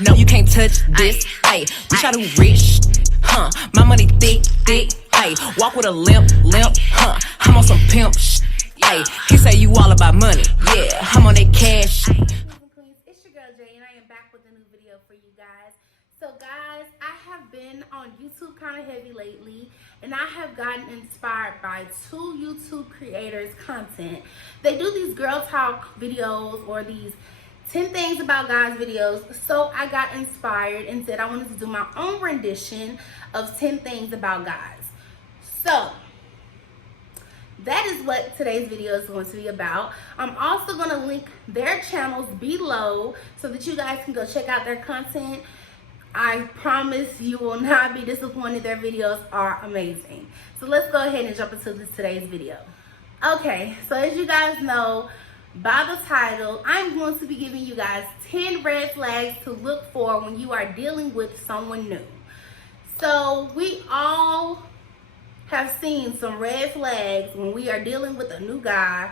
No, you can't touch this. Hey, bitch, I do rich. My money thick. Hey, walk with a limp. I'm on some pimp. Hey, he say you all about money. Yeah, I'm on that cash. Queens, it's your girl Jay, and I am back with a new video for you guys. So guys, I have been on YouTube kind of heavy lately, and I have gotten inspired by two YouTube creators' content. They do these girl talk videos or these 10 things about guys videos. So I got inspired and said I wanted to do my own rendition of 10 things about guys. So that is what today's video is going to be about. I'm also going to link their channels below so that you guys can go check out their content. I promise you will not be disappointed. Their videos are amazing. So let's go ahead and jump into today's video. Okay, so as you guys know by the title, I'm going to be giving you guys 10 red flags to look for when you are dealing with someone new. So we all have seen some red flags when we are dealing with a new guy,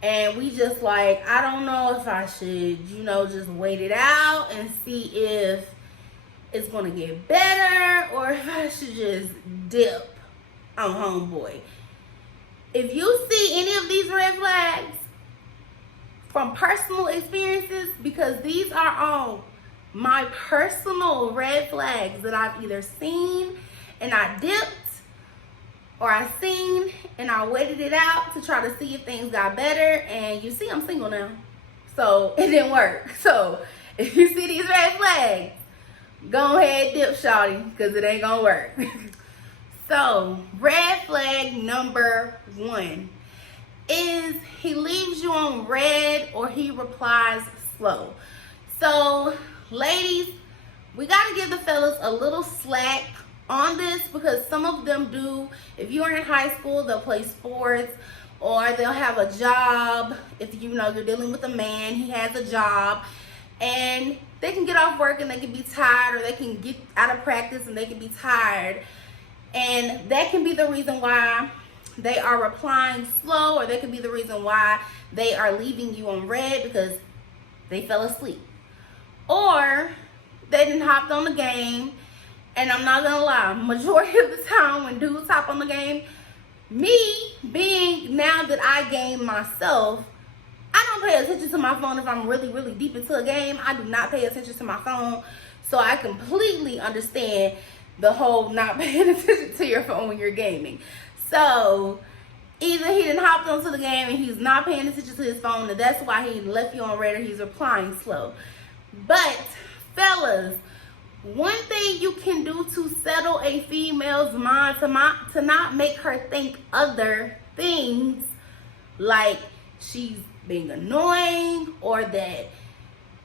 and we just like, I don't know if I should, just wait it out and see if it's gonna get better or if I should just dip on homeboy. If you see any of these red flags from personal experiences, because these are all my personal red flags that I've either seen and I dipped, or I seen and I waited it out to try to see if things got better. And you see, I'm single now, so it didn't work. So if you see these red flags, go ahead, dip, shawty, because it ain't gonna work. So red flag number 1 is he leaves you on red or he replies slow. So ladies, we gotta give the fellas a little slack on this, because some of them do. If you're in high school, they'll play sports or they'll have a job. If you're dealing with a man, he has a job, and they can get off work and they can be tired, or they can get out of practice and they can be tired, and that can be the reason why they are replying slow, or that can be the reason why they are leaving you on red because they fell asleep, or they didn't hop on the game. And I'm not gonna lie, majority of the time when dudes hop on the game, me being now that I game myself, I don't pay attention to my phone if I'm really, really deep into a game. I do not pay attention to my phone. So I completely understand the whole not paying attention to your phone when you're gaming. So either he didn't hop onto the game and he's not paying attention to his phone, and that's why he left you on red or he's replying slow. But fellas, one thing you can do to settle a female's mind to not make her think other things, like she's being annoying or that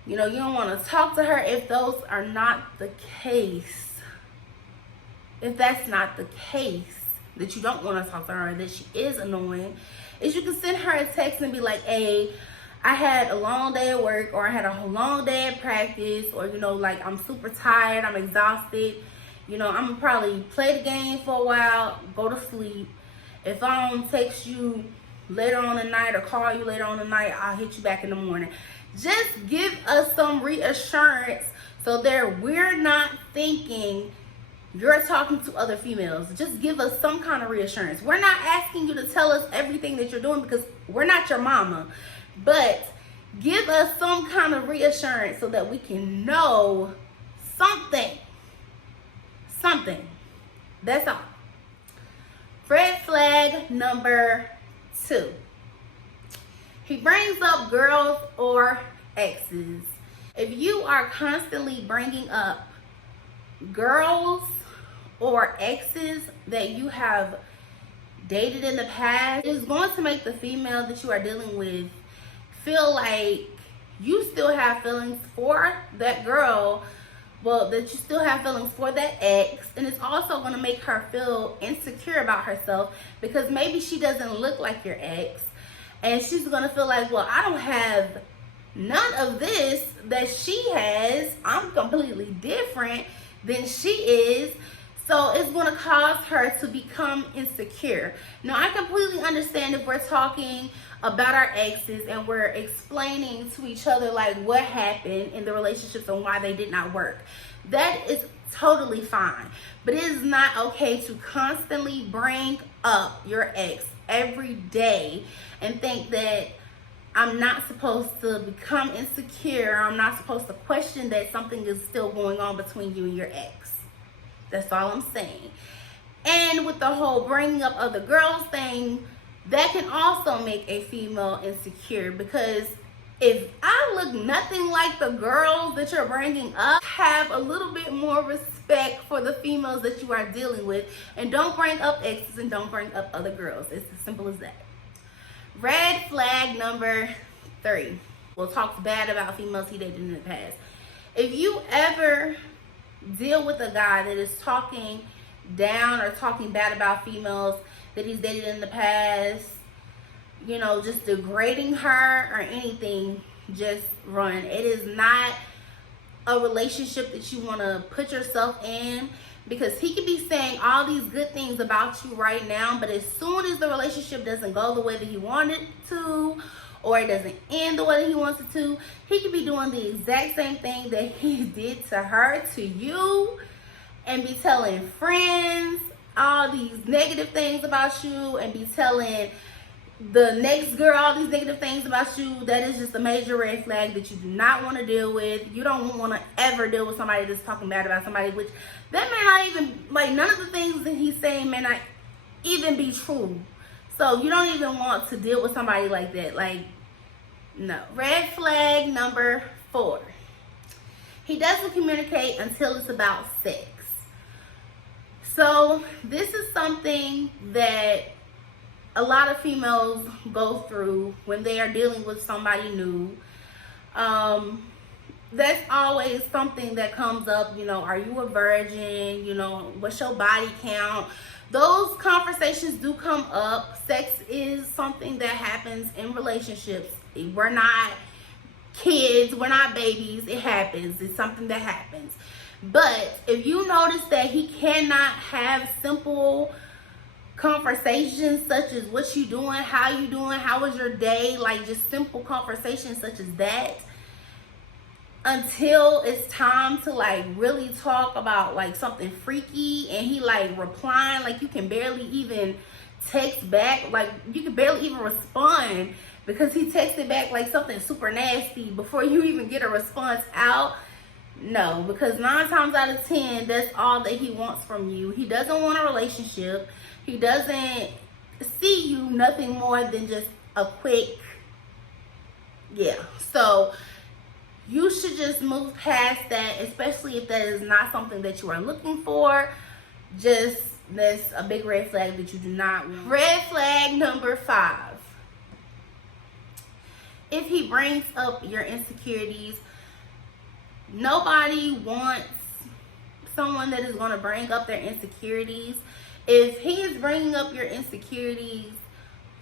you don't want to talk to her, if those are not the case, if that's not the case, that you don't want to talk to her, that she is annoying, is you can send her a text and be like, hey, I had a long day at work, or I had a long day at practice, or like I'm super tired, I'm exhausted, I'm gonna probably play the game for a while, go to sleep. If I don't text you later on the night or call you later on the night, I'll hit you back in the morning. Just give us some reassurance so that we're not thinking you're talking to other females. Just give us some kind of reassurance. We're not asking you to tell us everything that you're doing, because we're not your mama. But give us some kind of reassurance so that we can know something. That's all. Red flag number 2. He brings up girls or exes. If you are constantly bringing up girls or exes that you have dated in the past, it's going to make the female that you are dealing with feel like you still have feelings for that girl, that you still have feelings for that ex, and it's also going to make her feel insecure about herself, because maybe she doesn't look like your ex, and she's going to feel like, well, I don't have none of this that she has, I'm completely different than she is, So it's going to cause her to become insecure. Now, I completely understand if we're talking about our exes and we're explaining to each other like what happened in the relationships and why they did not work. That is totally fine. But it is not okay to constantly bring up your ex every day and think that I'm not supposed to become insecure. I'm not supposed to question that something is still going on between you and your ex. That's all I'm saying. And with the whole bringing up other girls thing, that can also make a female insecure, because if I look nothing like the girls that you're bringing up, have a little bit more respect for the females that you are dealing with, and don't bring up exes and don't bring up other girls. It's as simple as that. Red flag number 3. Well, talks bad about females he dated in the past. If you ever deal with a guy that is talking down or talking bad about females that he's dated in the past, you know, just degrading her or anything, just run. It is not a relationship that you want to put yourself in, because he could be saying all these good things about you right now, but as soon as the relationship doesn't go the way that he wanted to, or it doesn't end the way that he wants it to, he could be doing the exact same thing that he did to her to you, and be telling friends all these negative things about you, and be telling the next girl all these negative things about you. That is just a major red flag that you do not want to deal with. You don't want to ever deal with somebody that's talking bad about somebody, which that may not even, like, none of the things that he's saying may not even be true. So you don't even want to deal with somebody like that. Like, no. Red flag number 4. He doesn't communicate until it's about sex. So this is something that a lot of females go through when they are dealing with somebody new. That's always something that comes up. You know, are you a virgin? You know, what's your body count? Those conversations do come up. Sex is something that happens in relationships. We're not kids, we're not babies. It happens. It's something that happens. But if you notice that he cannot have simple conversations such as what you doing, how you doing, how was your day, like just simple conversations such as that, until it's time to like really talk about like something freaky, and he like replying like you can barely even text back, like you can barely even respond because he texted back like something super nasty before you even get a response out. No, because 9 times out of 10, that's all that he wants from you. He doesn't want a relationship. He doesn't see you nothing more than just a quick, yeah. So you should just move past that, especially if that is not something that you are looking for. Just, that's a big red flag that you do not want. Red flag number 5. If he brings up your insecurities, nobody wants someone that is going to bring up their insecurities. If he is bringing up your insecurities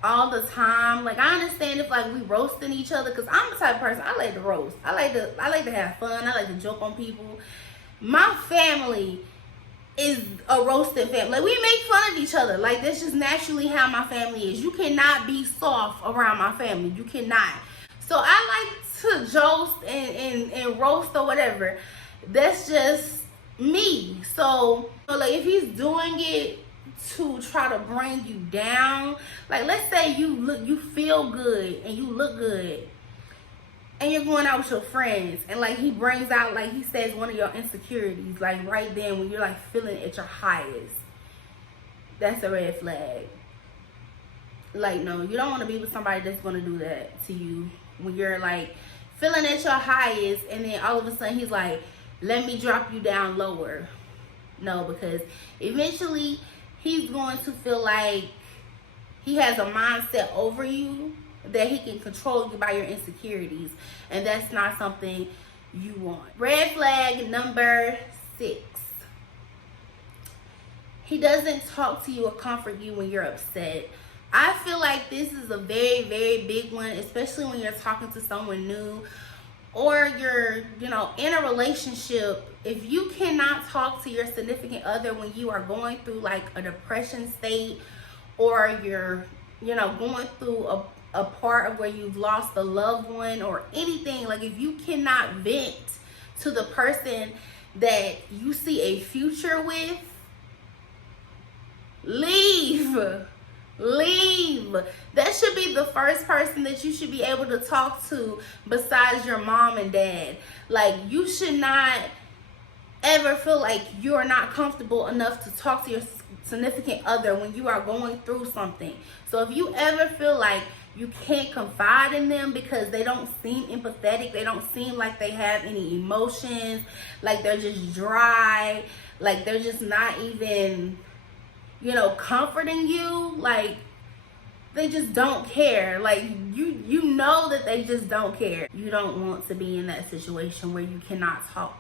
all the time, like I understand if like we roasting each other, because I'm the type of person, I like to roast. I like to have fun. I like to joke on people. My family is a roasting family. Like, we make fun of each other. Like, that's just naturally how my family is. You cannot be soft around my family. You cannot. So I like to joke and roast or whatever. That's just me. So like if he's doing it to try to bring you down, like let's say you feel good and you look good and you're going out with your friends, and like he brings out, like he says, one of your insecurities, like right then when you're like feeling at your highest, that's a red flag. Like, no, you don't want to be with somebody that's going to do that to you when you're like feeling at your highest, and then all of a sudden he's like, let me drop you down lower. No, because eventually he's going to feel like he has a mindset over you that he can control you by your insecurities, and that's not something you want. Red flag number 6. He doesn't talk to you or comfort you when you're upset. I feel like this is a very, very big one, especially when you're talking to someone new, or you're, in a relationship, if you cannot talk to your significant other when you are going through like a depression state, or you're, going through a part of where you've lost a loved one or anything, like if you cannot vent to the person that you see a future with, leave. That should be the first person that you should be able to talk to besides your mom and dad. Like, you should not ever feel like you're not comfortable enough to talk to your significant other when you are going through something. So if you ever feel like you can't confide in them because they don't seem empathetic, they don't seem like they have any emotions, like they're just dry, like they're just not even, comforting you, like they just don't care. Like you know that they just don't care. You don't want to be in that situation where you cannot talk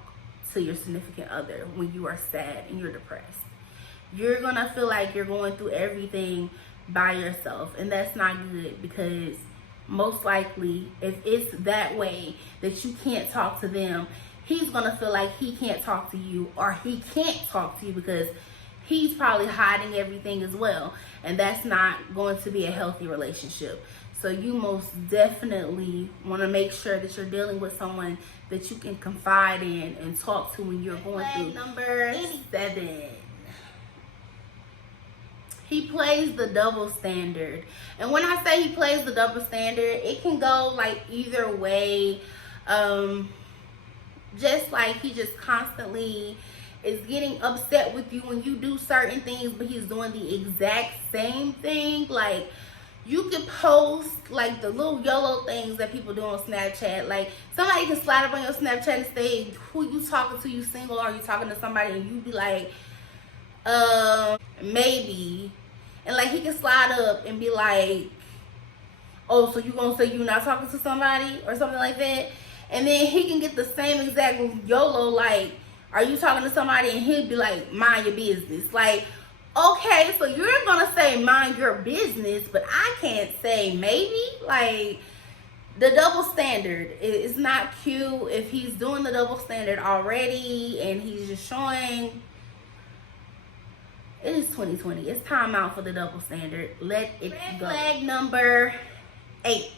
to your significant other when you are sad and you're depressed. You're gonna feel like you're going through everything by yourself, and that's not good, because most likely if it's that way that you can't talk to them, he's gonna feel like he can't talk to you, or he can't talk to you because he's probably hiding everything as well, and that's not going to be a healthy relationship. So you most definitely want to make sure that you're dealing with someone that you can confide in and talk to when you're going through. Number 7. He plays the double standard. And when I say he plays the double standard, it can go like either way. Just like he just constantly is getting upset with you when you do certain things, but he's doing the exact same thing. Like, you could post like the little YOLO things that people do on Snapchat. Like, somebody can slide up on your Snapchat and say, who you talking to? You single? Or are you talking to somebody? And you be like, maybe. And like, he can slide up and be like, oh, so you gonna say you not talking to somebody or something like that? And then he can get the same exact YOLO, like, are you talking to somebody? And he'll be like, mind your business. Like, okay, so you're gonna say mind your business, but I can't say maybe. Like, the double standard is not cute. If he's doing the double standard already and he's just showing, it is 2020. It's time out for the double standard. Let it go. Flag number 8.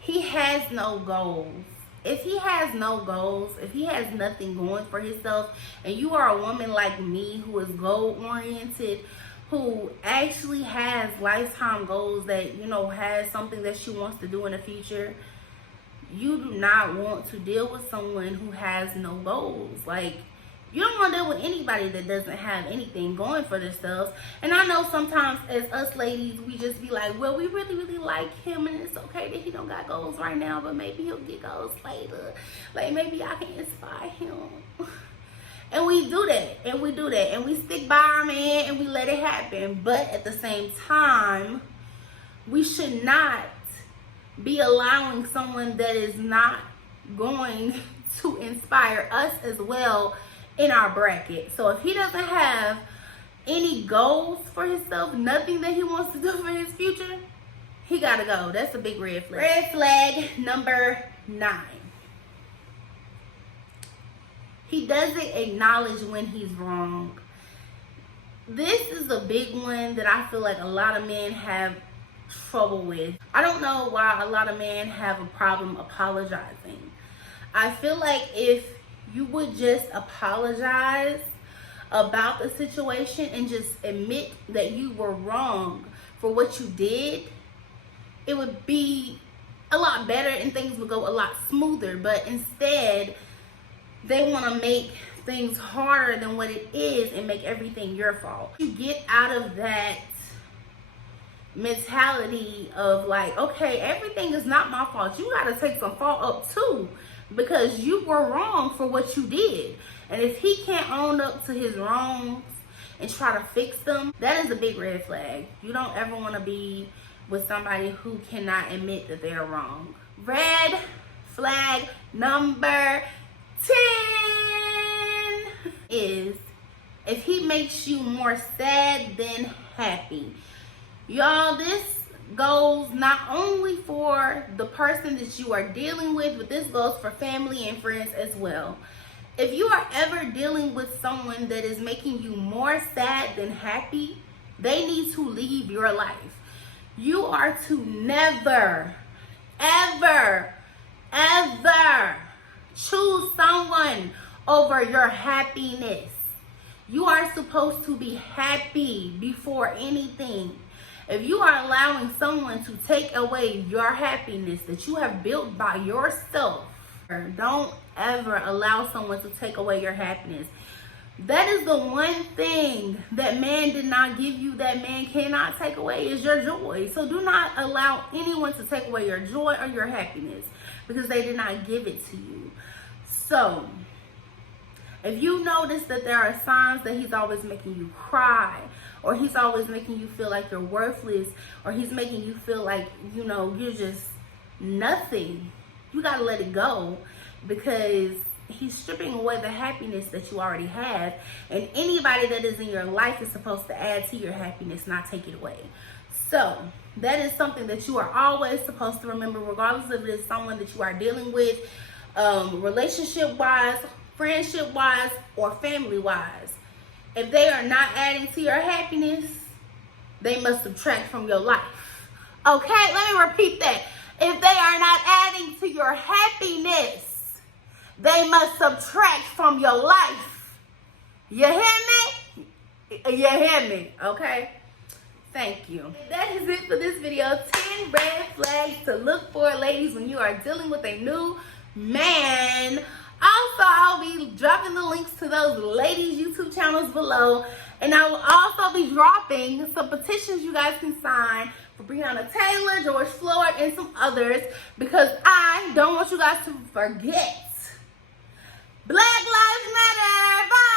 He has no goals. If he has no goals, if he has nothing going for himself, and you are a woman like me who is goal-oriented, who actually has lifetime goals, that, has something that she wants to do in the future, you do not want to deal with someone who has no goals. Like, you don't want to deal with anybody that doesn't have anything going for themselves. And I know sometimes as us ladies, we just be like, well, we really, really like him, and it's okay that he don't got goals right now, but maybe he'll get goals later. Like, maybe I can inspire him. And we do that, and we stick by our man, and we let it happen. But at the same time, we should not be allowing someone that is not going to inspire us as well in our bracket. So if he doesn't have any goals for himself, nothing that he wants to do for his future, he gotta go. That's a big red flag. Red flag number 9. He doesn't acknowledge when he's wrong. This is a big one that I feel like a lot of men have trouble with. I don't know why a lot of men have a problem apologizing. I feel like if you would just apologize about the situation and just admit that you were wrong for what you did, it would be a lot better and things would go a lot smoother. But instead, they want to make things harder than what it is and make everything your fault. You get out of that mentality of like, okay, everything is not my fault. You got to take some fault up too, because you were wrong for what you did. And if he can't own up to his wrongs and try to fix them, that is a big red flag. You don't ever want to be with somebody who cannot admit that they're wrong. Red flag number 10 is if he makes you more sad than happy. Y'all, goes not only for the person that you are dealing with, but this goes for family and friends as well. If you are ever dealing with someone that is making you more sad than happy, they need to leave your life. You are to never, ever, ever choose someone over your happiness. You are supposed to be happy before anything. If you are allowing someone to take away your happiness that you have built by yourself, don't ever allow someone to take away your happiness. That is the one thing that man did not give you, that man cannot take away, is your joy. So do not allow anyone to take away your joy or your happiness, because they did not give it to you. So if you notice that there are signs that he's always making you cry, or he's always making you feel like you're worthless, or he's making you feel like, you know, you're just nothing, you got to let it go, because he's stripping away the happiness that you already have. And anybody that is in your life is supposed to add to your happiness, not take it away. So that is something that you are always supposed to remember, regardless if it is someone that you are dealing with, relationship-wise, friendship-wise, or family-wise. If they are not adding to your happiness, they must subtract from your life. Okay, let me repeat that. If they are not adding to your happiness, they must subtract from your life. You hear me? You hear me, okay? Thank you. That is it for this video. 10 red flags to look for, ladies, when you are dealing with a new man. Also, I'll be dropping the links to those ladies' YouTube channels below. And I will also be dropping some petitions you guys can sign for Breonna Taylor, George Floyd, and some others, because I don't want you guys to forget. Black Lives Matter. Bye.